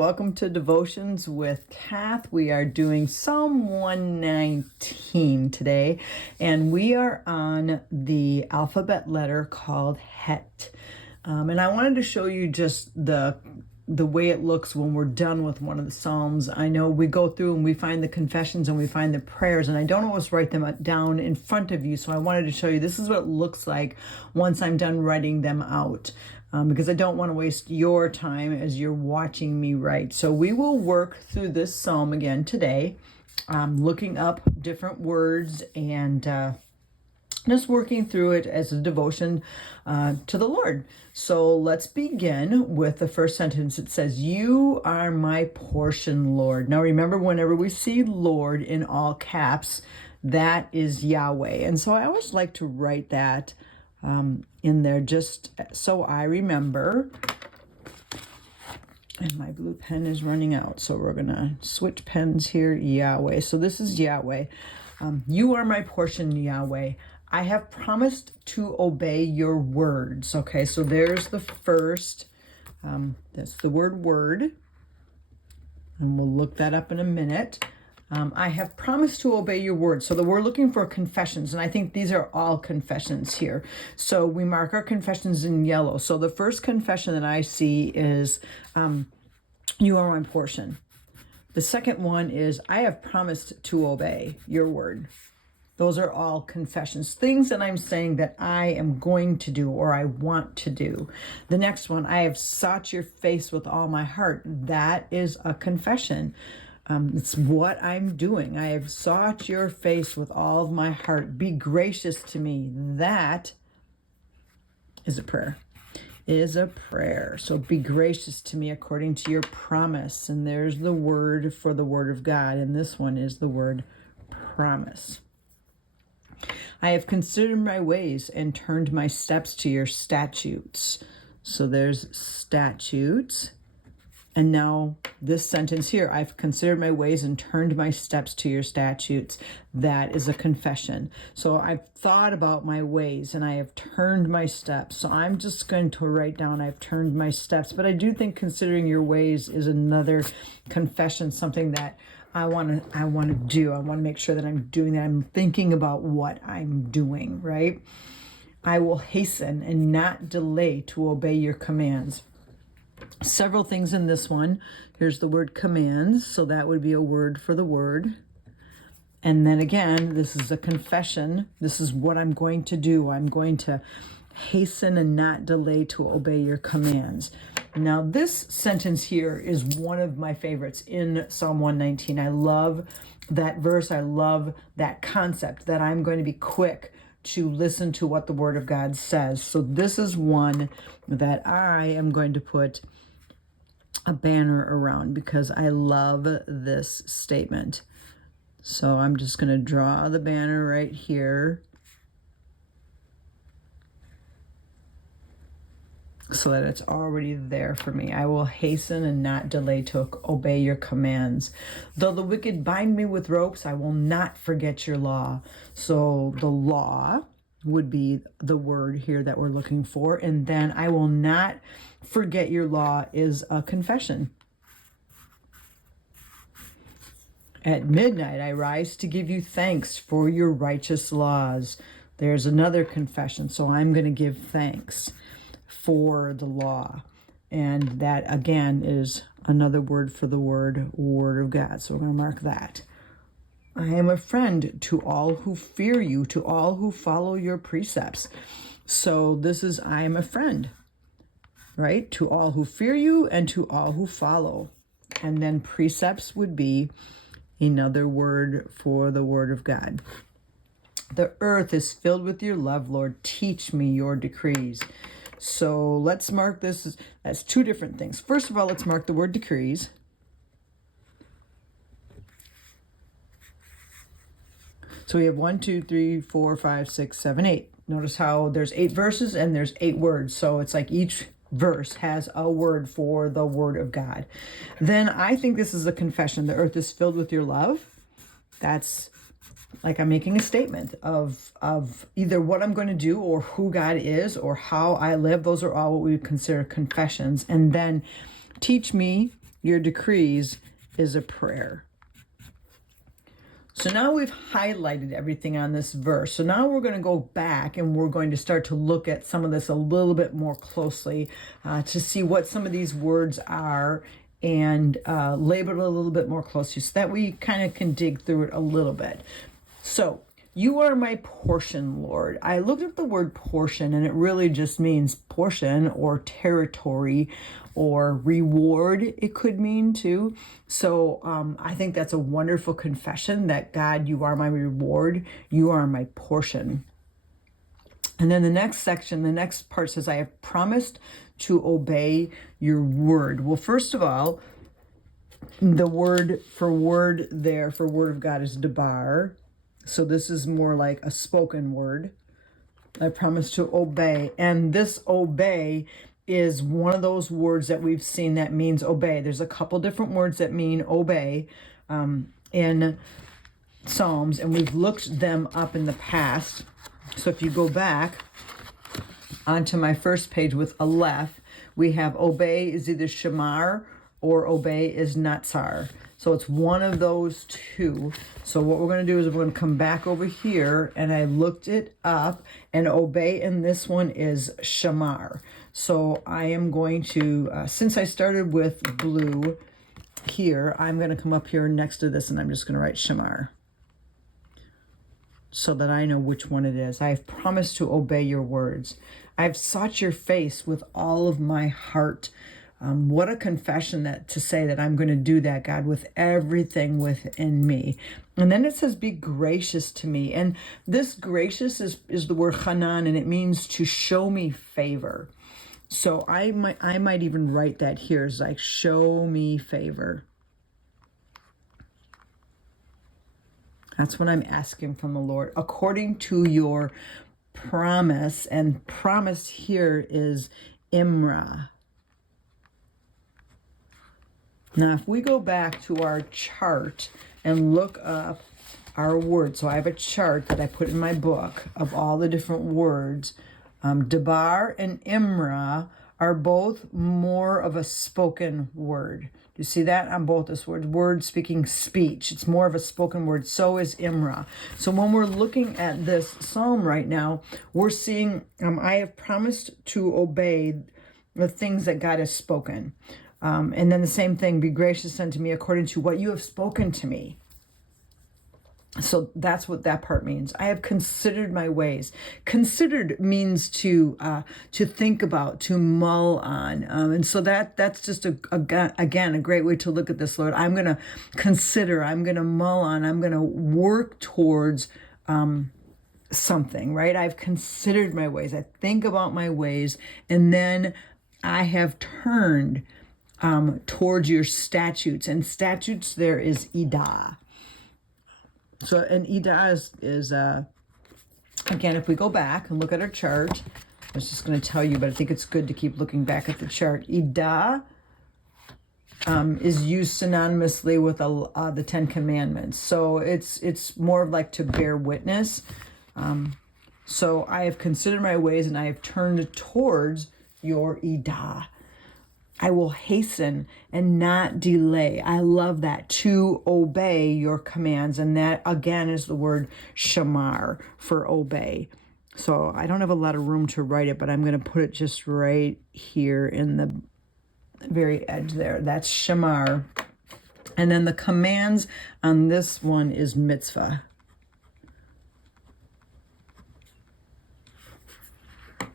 welcome to Devotions with Heth. We are doing Psalm 119 today, and we are on the alphabet letter called Het. And I wanted to show you just the way it looks when we're done with one of the Psalms. I know we go through and we find the confessions and we find the prayers, and I don't always write them down in front of you, so I wanted to show you this is what it looks like once I'm done writing them out. Because I don't want to waste your time as you're watching me write. So we will work through this psalm again today, looking up different words and just working through it as a devotion to the Lord. So let's begin with the first sentence. It says, "You are my portion, Lord." Now remember, whenever we see Lord in all caps, that is Yahweh. And so I always like to write that in there just so I remember. And my blue pen is running out, so we're gonna switch pens here. Yahweh. So this is Yahweh. You are my portion, Yahweh. I have promised to obey your words. Okay, so there's the first. That's the word, and we'll look that up in a minute. I have promised to obey your word. So we're looking for confessions, and I think these are all confessions here. So we mark our confessions in yellow. So the first confession that I see is, you are my portion. The second one is, I have promised to obey your word. Those are all confessions, things that I'm saying that I am going to do or I want to do. The next one, I have sought your face with all my heart. That is a confession. It's what I'm doing. I have sought your face with all of my heart. Be gracious to me. That is a prayer. Is a prayer. So be gracious to me according to your promise. And there's the word for the word of God. And this one is the word promise. I have considered my ways and turned my steps to your statutes. So there's statutes. And now this sentence here, I've considered my ways and turned my steps to your statutes. That is a confession. So I've thought about my ways and I have turned my steps. So I'm just going to write down, I've turned my steps. But I do think considering your ways is another confession, something that I want to do. I want to make sure that I'm doing that. I'm thinking about what I'm doing, right? I will hasten and not delay to obey your commands. Several things in this one. Here's the word commands, so that would be a word for the word. And then again, this is a confession. This is what I'm going to do. I'm going to hasten and not delay to obey your commands. Now, this sentence here is one of my favorites in Psalm 119. I love that verse. I love that concept that I'm going to be quick to listen to what the Word of God says. So this is one that I am going to put a banner around because I love this statement. So I'm just going to draw the banner right here so that it's already there for me. I will hasten and not delay to obey your commands. Though the wicked bind me with ropes, I will not forget your law. So the law would be the word here that we're looking for. And then I will not forget your law is a confession. At midnight, I rise to give you thanks for your righteous laws. There's another confession. So I'm going to give thanks for the law. And that again is another word for the word of God. So we're going to mark that. I am a friend to all who fear you, to all who follow your precepts. So this is, I am a friend, right? To all who fear you and to all who follow. And then precepts would be another word for the word of God. The earth is filled with your love, Lord. Teach me your decrees. So let's mark this as two different things. First of all, let's mark the word decrees. So we have 1, 2, 3, 4, 5, 6, 7, 8. Notice how there's 8 verses and there's 8 words. So it's like each verse has a word for the word of God. Then I think this is a confession. The earth is filled with your love. That's like I'm making a statement of either what I'm going to do or who God is or how I live. Those are all what we would consider confessions. And then teach me your decrees is a prayer. So now we've highlighted everything on this verse. So now we're going to go back and we're going to start to look at some of this a little bit more closely to see what some of these words are and label it a little bit more closely so that we kind of can dig through it a little bit. So, you are my portion, Lord. I looked at the word portion and it really just means portion or territory or reward, it could mean too. So I think that's a wonderful confession that God, you are my reward. You are my portion. And then the next section, the next part says, I have promised to obey your word. Well, first of all, the word for word there for word of God is debar. So this is more like a spoken word. I promise to obey. And this obey is one of those words that we've seen that means obey. There's a couple different words that mean obey in Psalms, and we've looked them up in the past. So if you go back onto my first page with Aleph, we have obey is either shamar or obey is natsar. So it's one of those two. So what we're going to do is we're going to come back over here, and I looked it up, and obey in this one is shamar. So I am going to, since I started with blue here, I'm going to come up here next to this, and I'm just going to write shamar so that I know which one it is. I have promised to obey your words. I've sought your face with all of my heart. What a confession that to say that I'm going to do that, God, with everything within me. And then it says, be gracious to me. And this gracious is the word chanan, and it means to show me favor. So I might even write that here as like, show me favor. That's what I'm asking from the Lord. According to your promise, and promise here is imra. Now, if we go back to our chart and look up our words, so I have a chart that I put in my book of all the different words. Debar and Imra are both more of a spoken word. Do you see that on both those words? Word speaking speech. It's more of a spoken word. So is Imra. So when we're looking at this psalm right now, we're seeing, I have promised to obey the things that God has spoken. And then the same thing, be gracious unto me according to what you have spoken to me. So that's what that part means. I have considered my ways. Considered means to think about, to mull on. And so that's just, again, a great way to look at this, Lord. I'm going to consider, I'm going to mull on, I'm going to work towards something, right? I've considered my ways. I think about my ways, and then I have turned towards your statutes. And statutes there is Idah. So, and Idah is again, if we go back and look at our chart, I was just going to tell you, but I think it's good to keep looking back at the chart. Idah is used synonymously with the Ten Commandments. So it's more of like to bear witness. So I have considered my ways, and I have turned towards your Idah. I will hasten and not delay. I love that. To obey your commands. And that, again, is the word shamar for obey. So I don't have a lot of room to write it, but I'm going to put it just right here in the very edge there. That's shamar. And then the commands on this one is mitzvah.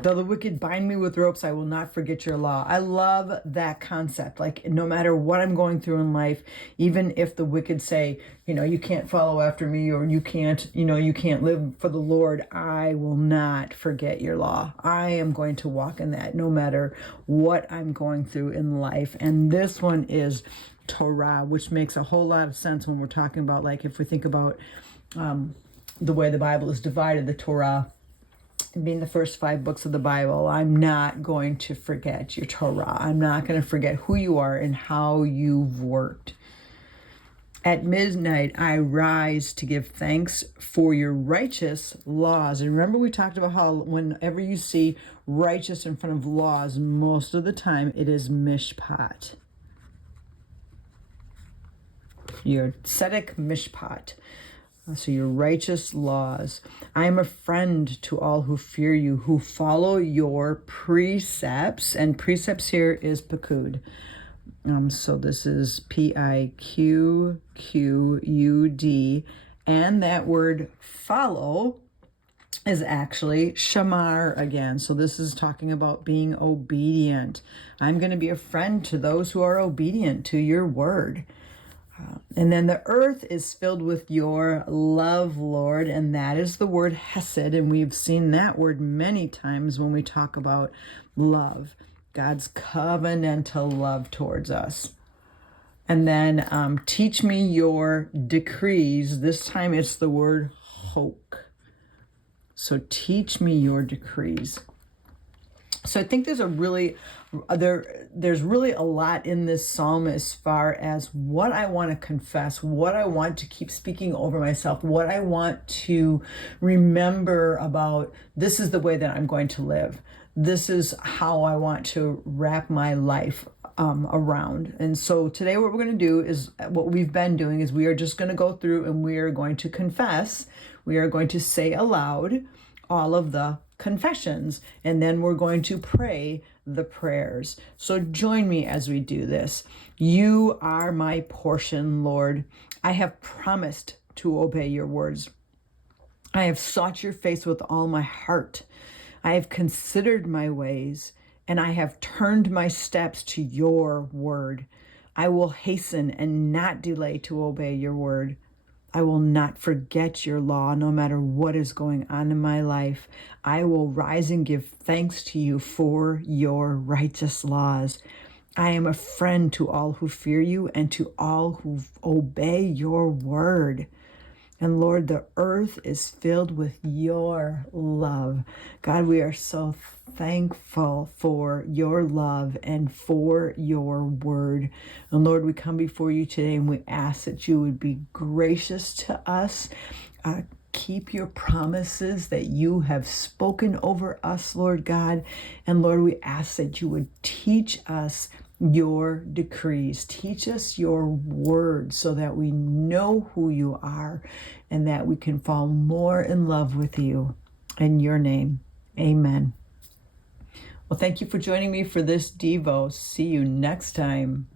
Though the wicked bind me with ropes, I will not forget your law. I love that concept. Like, no matter what I'm going through in life, even if the wicked say, you can't follow after me, or you can't live for the Lord, I will not forget your law. I am going to walk in that no matter what I'm going through in life. And this one is Torah, which makes a whole lot of sense when we're talking about, like, if we think about the way the Bible is divided, the Torah being the first 5 books of the Bible. I'm not going to forget your Torah. I'm not going to forget who you are and how you've worked. At midnight, I rise to give thanks for your righteous laws. And remember, we talked about how whenever you see righteous in front of laws, most of the time it is mishpat. your tzedek mishpat. So your righteous laws. I am a friend to all who fear you, who follow your precepts. And precepts here is pikud. So this is Piqqud. And that word follow is actually shamar again. So this is talking about being obedient. I'm going to be a friend to those who are obedient to your word. And then the earth is filled with your love, Lord, and that is the word hesed, and we've seen that word many times when we talk about love, God's covenantal love towards us. And then teach me your decrees. This time it's the word hok. So teach me your decrees. So I think there's really a lot in this psalm as far as what I want to confess, what I want to keep speaking over myself, what I want to remember about. This is the way that I'm going to live. This is how I want to wrap my life around. And so today what we're going to do is what we've been doing is we are just going to go through and we are going to confess. We are going to say aloud all of the confessions, and then we're going to pray the prayers. So join me as we do this. You are my portion, Lord. I have promised to obey your words. I have sought your face with all my heart. I have considered my ways, and I have turned my steps to your word. I will hasten and not delay to obey your word. I will not forget your law no matter what is going on in my life. I will rise and give thanks to you for your righteous laws. I am a friend to all who fear you and to all who obey your word. And Lord, the earth is filled with your love. God, we are so thankful for your love and for your word. And Lord, we come before you today and we ask that you would be gracious to us. Keep your promises that you have spoken over us, Lord God. And Lord, we ask that you would teach us your decrees. Teach us your word so that we know who you are and that we can fall more in love with you. In your name, amen. Well, thank you for joining me for this Devo. See you next time.